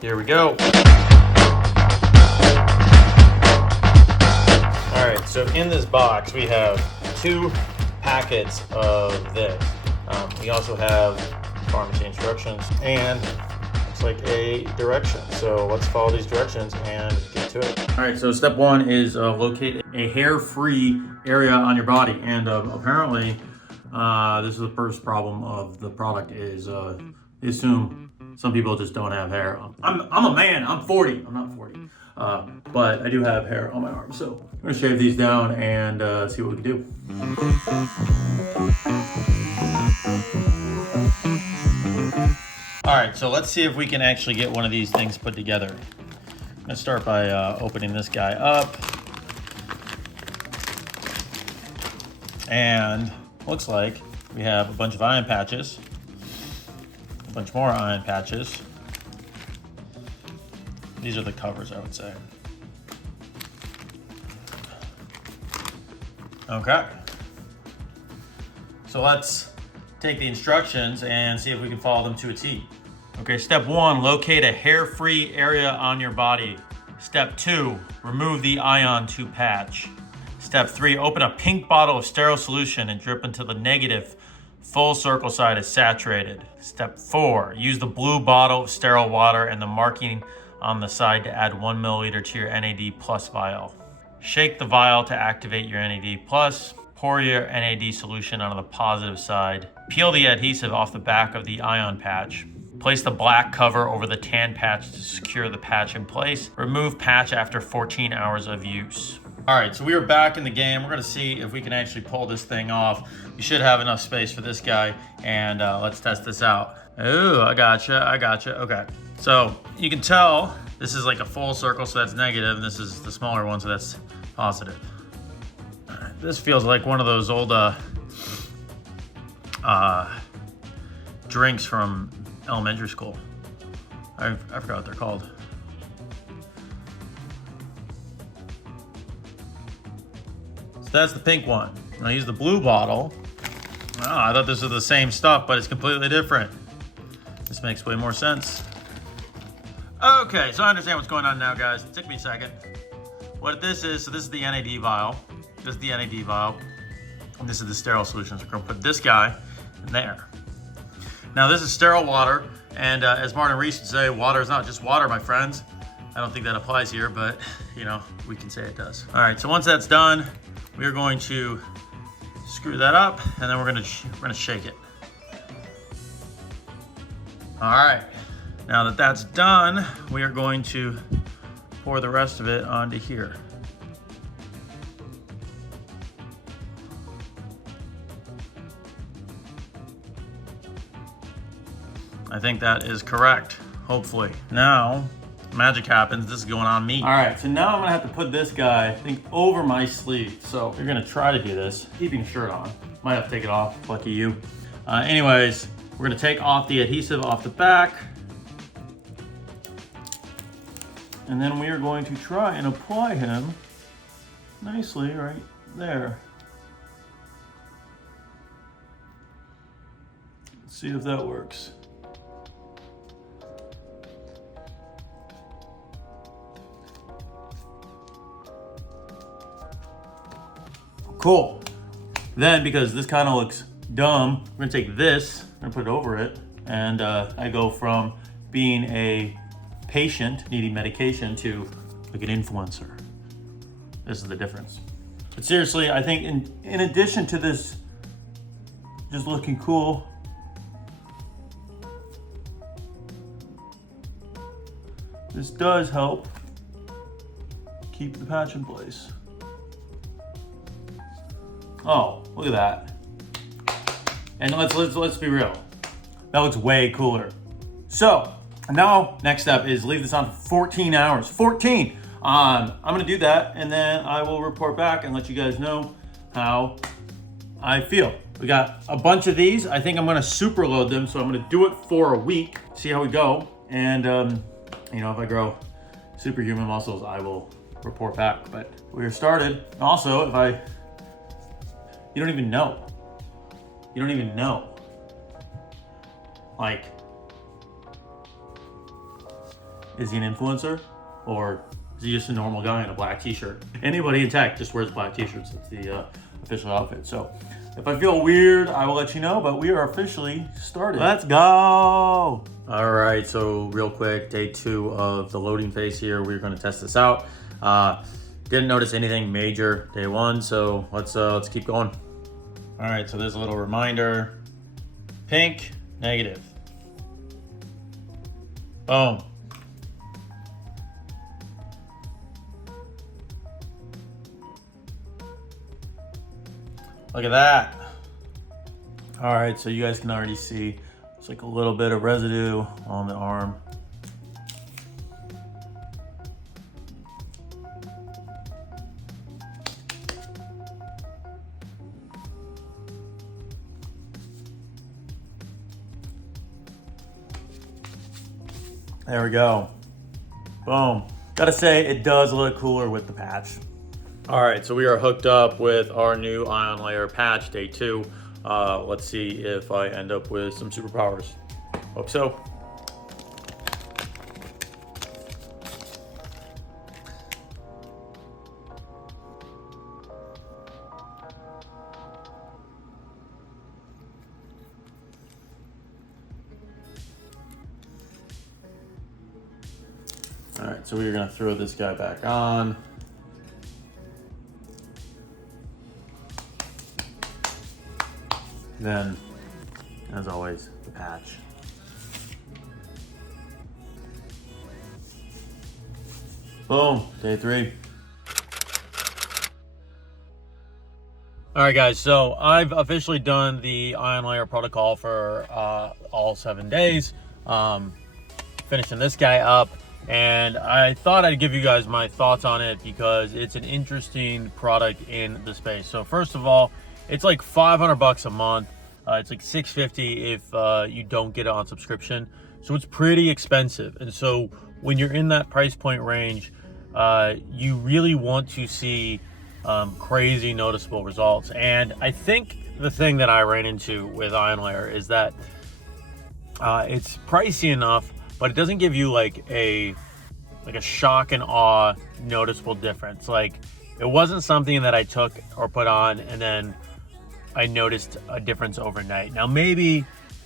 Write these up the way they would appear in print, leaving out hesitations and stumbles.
Here we go. All right, so in this box we have 2 packets of this. We also have pharmacy instructions and it's like a direction. So let's follow these directions and get to it. All right, so step 1 is locate a hair-free area on your body. And apparently, this is the first problem of the product is they assume some people just don't have hair. I'm a man, I'm 40, I'm not 40. But I do have hair on my arm. So I'm gonna shave these down and see what we can do. All right, so let's see if we can actually get one of these things put together. I'm gonna start by opening this guy up. And looks like we have a bunch of iron patches, a bunch more iron patches. These are the covers, I would say. Okay. So let's take the instructions and see if we can follow them to a T. Okay, step 1, locate a hair-free area on your body. Step 2, remove the ion tube patch. Step 3, open a pink bottle of sterile solution and drip until the negative full circle side is saturated. Step 4, use the blue bottle of sterile water and the marking on the side to add 1 milliliter to your NAD plus vial. Shake the vial to activate your NAD plus. Pour your NAD solution onto the positive side. Peel the adhesive off the back of the ion patch. Place the black cover over the tan patch to secure the patch in place. Remove patch after 14 hours of use. All right, so we are back in the game. We're gonna see if we can actually pull this thing off. You should have enough space for this guy, and let's test this out. Ooh, I gotcha, okay. So you can tell this is like a full circle, so that's negative, and this is the smaller one, so that's positive. This feels like one of those old drinks from elementary school. I forgot what they're called. So that's the pink one. I use the blue bottle. Oh, I thought this was the same stuff, but it's completely different. This makes way more sense. Okay, so I understand what's going on now, guys. It took me a second. What this is, so this is the NAD vial. This is the NAD vial, and this is the sterile solution. So we're gonna put this guy in there. Now this is sterile water, and as Martin Rees would say, water is not just water, my friends. I don't think that applies here, but you know, we can say it does. All right, so once that's done, we are going to screw that up, and then we're gonna shake it. All right, now that that's done, we are going to pour the rest of it onto here. I think that is correct, hopefully. Now, magic happens, this is going on me. All right, so now I'm gonna have to put this guy, I think, over my sleeve. So you're gonna try to do this, keeping the shirt on. Might have to take it off, lucky you. Anyways, we're gonna take off the adhesive off the back. And then we are going to try and apply him nicely right there. Let's see if that works. Cool. Then, because this kind of looks dumb, we're gonna take this and put it over it. And I go from being a patient needing medication to like an influencer. This is the difference. But seriously, I think in addition to this just looking cool, this does help keep the patch in place. Oh, look at that. And let's be real. That looks way cooler. So now next step is leave this on for 14 hours. 14! I'm gonna do that, and then I will report back and let you guys know how I feel. We got a bunch of these. I think I'm gonna super load them, so I'm gonna do it for a week, see how we go. And you know, if I grow superhuman muscles, I will report back. But we're started. Also, you don't even know. You don't even know. Like, Is he an influencer? Or is he just a normal guy in a black t-shirt? Anybody in tech just wears black t-shirts. It's the official outfit. So if I feel weird, I will let you know, but we are officially started. Let's go. All right, so real quick, day 2 of the loading phase here. We're gonna test this out. Didn't notice anything major day 1, so let's keep going. All right, so there's a little reminder. Pink, negative. Boom. Look at that. All right, so you guys can already see it's like a little bit of residue on the arm. There we go. Boom. Gotta say, it does look cooler with the patch. All right, so we are hooked up with our new ion layer patch, day 2. Let's see if I end up with some superpowers. Hope so. All right, so we're gonna throw this guy back on. Then, as always, the patch. Boom, day 3. All right, guys, so I've officially done the ion layer protocol for all 7 days. Finishing this guy up. And I thought I'd give you guys my thoughts on it because it's an interesting product in the space. So first of all, it's like $500 a month. It's like $650 if you don't get it on subscription. So it's pretty expensive. And so when you're in that price point range, you really want to see crazy noticeable results. And I think the thing that I ran into with ion layer is that it's pricey enough, but it doesn't give you like a shock and awe noticeable difference. Like, it wasn't something that I took or put on and then I noticed a difference overnight. Now, maybe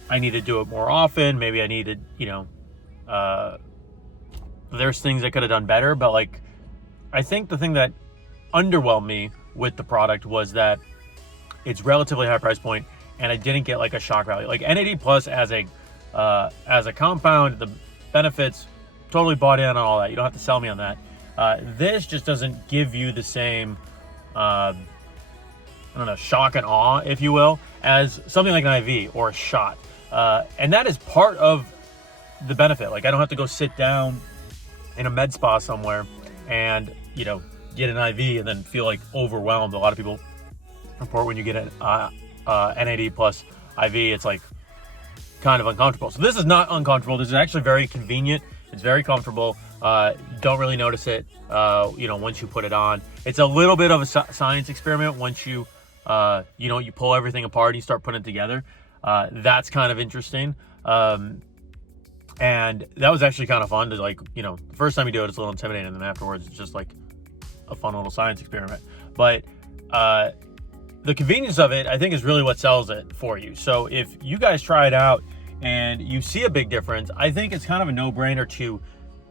I need to do it more often. Maybe I needed, there's things I could have done better, but like, I think the thing that underwhelmed me with the product was that it's relatively high price point and I didn't get like a shock value. Like NAD plus as a compound, the benefits, totally bought in on all that. You don't have to sell me on that. This just doesn't give you the same, shock and awe, if you will, as something like an IV or a shot. And that is part of the benefit. Like, I don't have to go sit down in a med spa somewhere and, get an IV and then feel like overwhelmed. A lot of people report when you get an NAD plus IV, it's like kind of uncomfortable. So this is not uncomfortable. This is actually very convenient. It's very comfortable. Don't really notice it, once you put it on. It's a little bit of a science experiment once you, you pull everything apart and you start putting it together. That's kind of interesting. And that was actually kind of fun to the first time you do it, it's a little intimidating. And then afterwards, it's just like a fun little science experiment. But the convenience of it, I think, is really what sells it for you. So if you guys try it out and you see a big difference, I think it's kind of a no-brainer to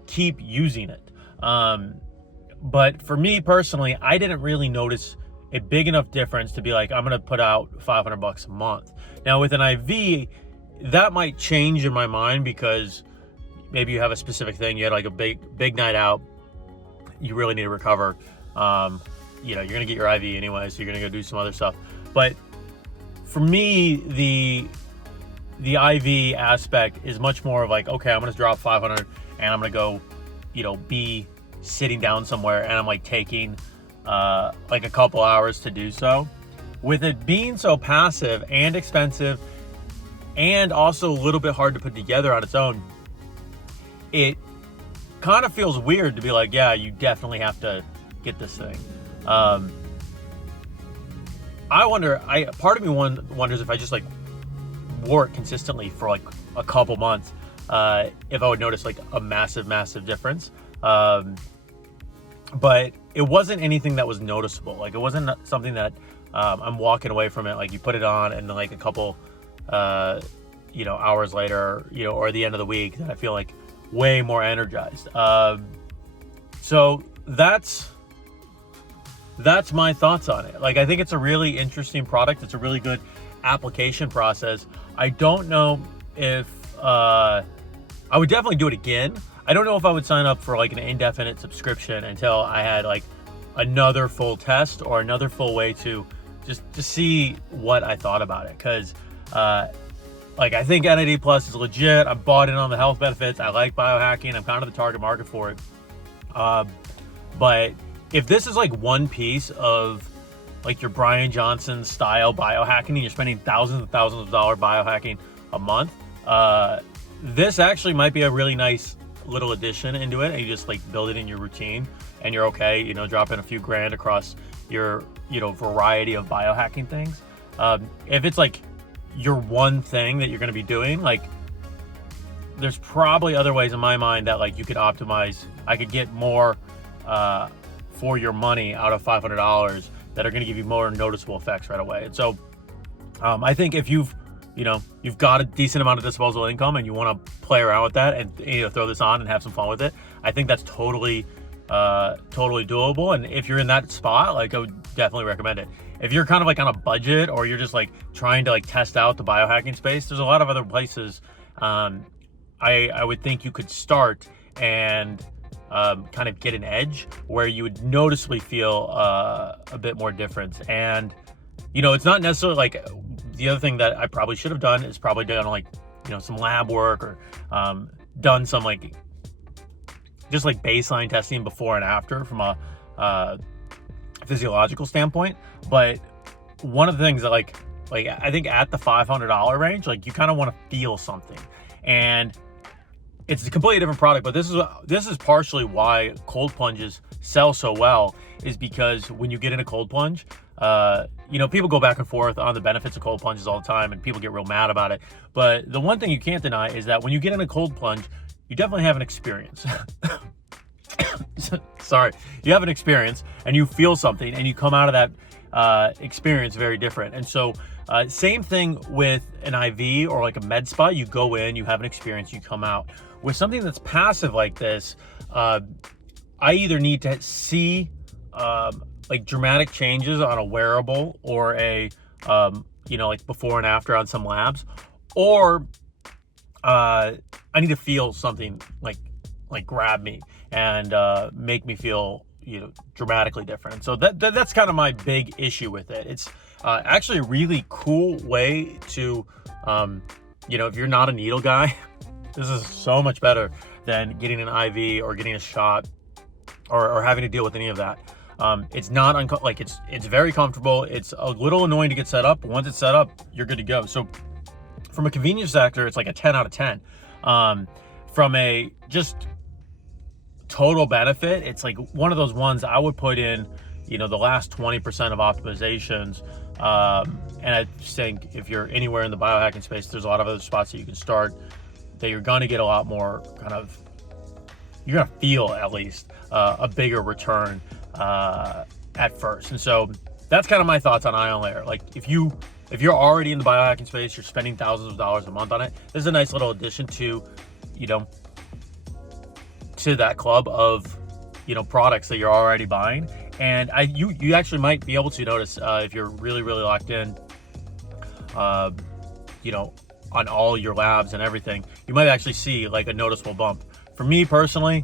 keep using it. But for me personally, I didn't really notice a big enough difference to be like, I'm gonna put out $500 a month. Now with an IV, that might change in my mind because maybe you have a specific thing, you had like a big night out, you really need to recover. You're gonna get your IV anyway, so you're gonna go do some other stuff. But for me, the IV aspect is much more of like, okay, I'm gonna drop 500 and I'm gonna go, be sitting down somewhere and I'm like taking like a couple hours to do so. With it being so passive and expensive and also a little bit hard to put together on its own, it kind of feels weird to be like, yeah, you definitely have to get this thing. Part of me wonders if I just like wore it consistently for like a couple months, if I would notice like a massive difference. But it wasn't anything that was noticeable. Like, it wasn't something that I'm walking away from it. Like, you put it on and then like a couple, hours later, or the end of the week, that I feel like way more energized. So that's my thoughts on it. Like, I think it's a really interesting product. It's a really good application process. I don't know if I would definitely do it again. I don't know if I would sign up for like an indefinite subscription until I had like another full test or another full way to just see what I thought about it. Because I think NAD Plus is legit. I bought in on the health benefits. I like biohacking. I'm kind of the target market for it. But if this is like one piece of like your Brian Johnson style biohacking, and you're spending thousands and thousands of dollars biohacking a month, this actually might be a really nice little addition into it, and you just like build it in your routine and you're okay, dropping a few grand across your, variety of biohacking things. If it's like your one thing that you're going to be doing, like, there's probably other ways in my mind that like you could optimize. I could get more for your money out of $500 that are going to give you more noticeable effects right away. And so I think if you've got a decent amount of disposable income and you want to play around with that and throw this on and have some fun with it, I think that's totally doable. And if you're in that spot, like, I would definitely recommend it. If you're kind of like on a budget, or you're just like trying to like test out the biohacking space, there's a lot of other places I would think you could start and kind of get an edge where you would noticeably feel a bit more difference. And it's not necessarily like, the other thing that I probably should have done is probably done like some lab work, or done some like just like baseline testing before and after from a physiological standpoint. But one of the things that like I think at the $500 range, like, you kind of want to feel something. And it's a completely different product, but this is partially why cold plunges sell so well, is because when you get in a cold plunge, people go back and forth on the benefits of cold plunges all the time, and people get real mad about it. But the one thing you can't deny is that when you get in a cold plunge, you definitely have an experience. Sorry, you have an experience, and you feel something, and you come out of that experience very different. And so same thing with an IV or like a med spa. You go in, you have an experience, you come out. With something that's passive like this, I either need to see like dramatic changes on a wearable, or a like before and after on some labs, or I need to feel something like grab me and make me feel dramatically different. And so that's kind of my big issue with it. It's actually a really cool way to if you're not a needle guy, this is so much better than getting an IV or getting a shot or having to deal with any of that. It's not it's very comfortable. It's a little annoying to get set up, but once it's set up, you're good to go. So from a convenience factor, it's like a 10 out of 10. From a just total benefit, it's like one of those ones I would put in, the last 20% of optimizations. And I just think if you're anywhere in the biohacking space, there's a lot of other spots that you can start that you're going to get a lot more you're going to feel at least a bigger return at first. And so that's kind of my thoughts on Ion Layer. Like, if you're already in the biohacking space, you're spending thousands of dollars a month on it, this is a nice little addition to that club of products that you're already buying. And you actually might be able to notice if you're really locked in on all your labs and everything, you might actually see like a noticeable bump. For me personally,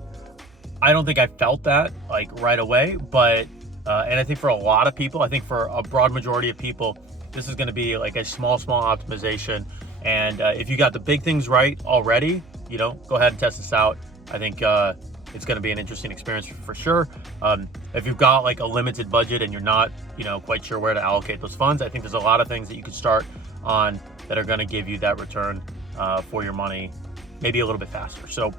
I don't think I felt that like right away, but and I think for a lot of people, I think for a broad majority of people, this is going to be like a small optimization. And if you got the big things right already, go ahead and test this out. I think it's going to be an interesting experience for sure. If you've got like a limited budget and you're not, quite sure where to allocate those funds, I think there's a lot of things that you could start on that are going to give you that return for your money, maybe a little bit faster. So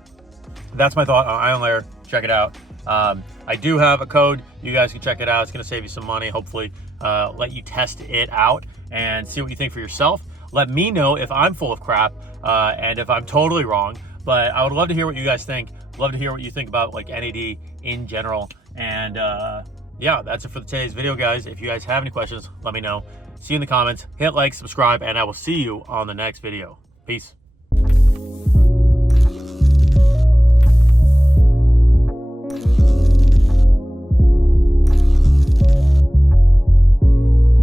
that's my thought on Ion Layer. Check it out. I do have a code. You guys can check it out. It's going to save you some money. Hopefully let you test it out and see what you think for yourself. Let me know if I'm full of crap and if I'm totally wrong. But I would love to hear what you guys think. Love to hear what you think about like NAD in general. And yeah, that's it for today's video, guys. If you guys have any questions, let me know. See you in the comments. Hit like, subscribe, and I will see you on the next video. Peace.